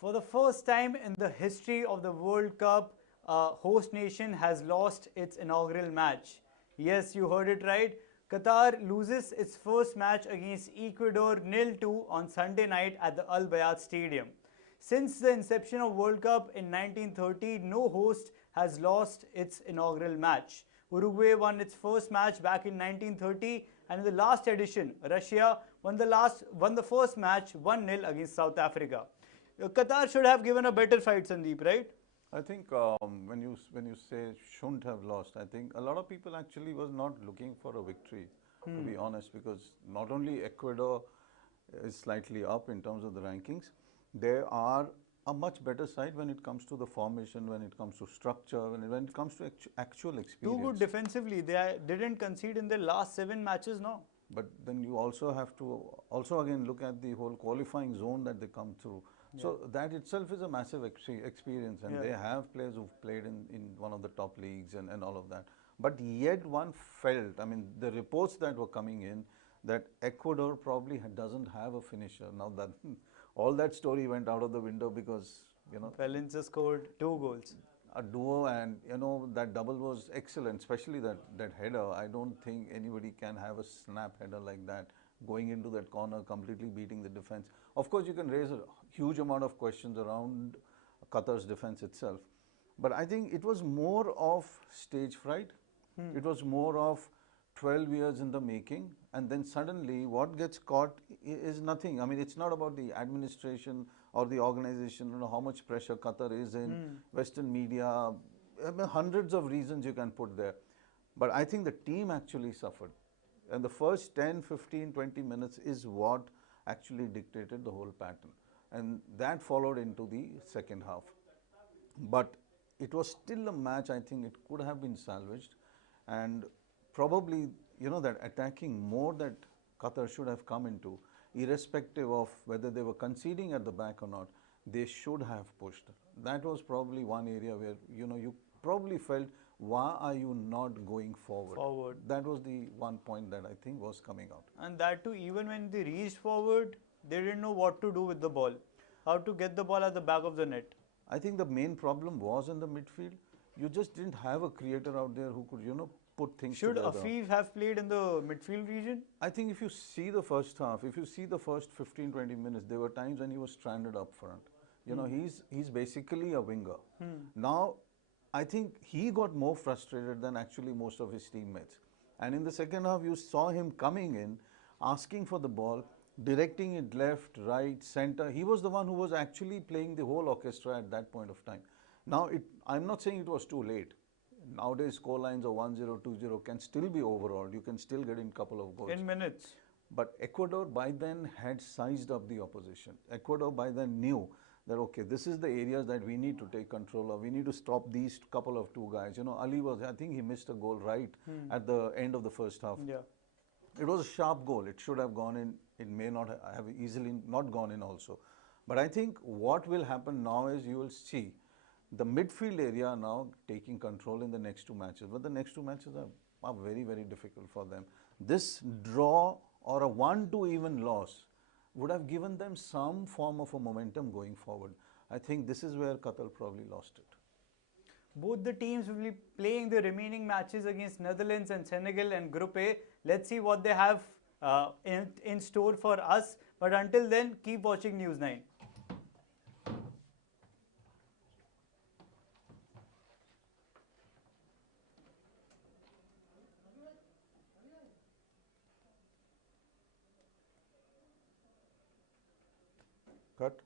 For the first time in the history of the World Cup, a host nation has lost its inaugural match. Yes, you heard it right. Qatar loses its first match against Ecuador 0-2 on Sunday night at the Al Bayad Stadium. Since the inception of World Cup in 1930, no host has lost its inaugural match. Uruguay won its first match back in 1930, and in the last edition, Russia won the first match 1-0 against South Africa. Qatar should have given a better fight, Sandeep, right? I think when you say shouldn't have lost, I think a lot of people actually was not looking for a victory, to be honest, because not only Ecuador is slightly up in terms of the rankings, they are a much better side when it comes to the formation, when it comes to structure, when it comes to actual experience. Too good defensively. They didn't concede in their last 7 matches, no? But then you also have to also again look at the whole qualifying zone that they come through. Yeah. So that itself is a massive experience, and they have players who've played in one of the top leagues and all of that. But yet one felt, I mean, the reports that were coming in that Ecuador probably doesn't have a finisher. Now that all that story went out of the window because, Valencia scored 2 goals. A duo, and that double was excellent, especially that header. I don't think anybody can have a snap header like that going into that corner, completely beating the defense. Of course, you can raise a huge amount of questions around Qatar's defense itself, but I think it was more of stage fright. It was more of 12 years in the making, and then suddenly what gets caught is nothing. I mean, it's not about the administration or the organization, how much pressure Qatar is in, Western media, I mean, hundreds of reasons you can put there. But I think the team actually suffered. And the first 10, 15, 20 minutes is what actually dictated the whole pattern. And that followed into the second half. But it was still a match, I think it could have been salvaged. And probably, that attacking mode that Qatar should have come into, irrespective of whether they were conceding at the back or not, they should have pushed. That was probably one area where, you probably felt, why are you not going forward? That was the one point that I think was coming out. And that too, even when they reached forward, they didn't know what to do with the ball, how to get the ball at the back of the net. I think the main problem was in the midfield. You just didn't have a creator out there who could, put things together. Should Afif have played in the midfield region? I think if you see the first half, if you see the first 15, 20 minutes, there were times when he was stranded up front. He's basically a winger. Now, I think he got more frustrated than actually most of his teammates. And in the second half, you saw him coming in, asking for the ball, directing it left, right, center. He was the one who was actually playing the whole orchestra at that point of time. Now, I'm not saying it was too late. Nowadays, score lines of 1-0, 2-0 can still be overall. You can still get in a couple of goals. In minutes. But Ecuador by then had sized up the opposition. Ecuador by then knew that, okay, this is the areas that we need to take control of. We need to stop these couple of 2 guys. Ali I think he missed a goal right at the end of the first half. Yeah. It was a sharp goal. It should have gone in. It may not have easily not gone in also. But I think what will happen now is you will see the midfield area now taking control in the next 2 matches. But the next 2 matches are very, very difficult for them. This draw or a 1-2 even loss would have given them some form of a momentum going forward. I think this is where Qatar probably lost it. Both the teams will be playing the remaining matches against Netherlands and Senegal and Group A. Let's see what they have in store for us. But until then, keep watching News 9. Cut.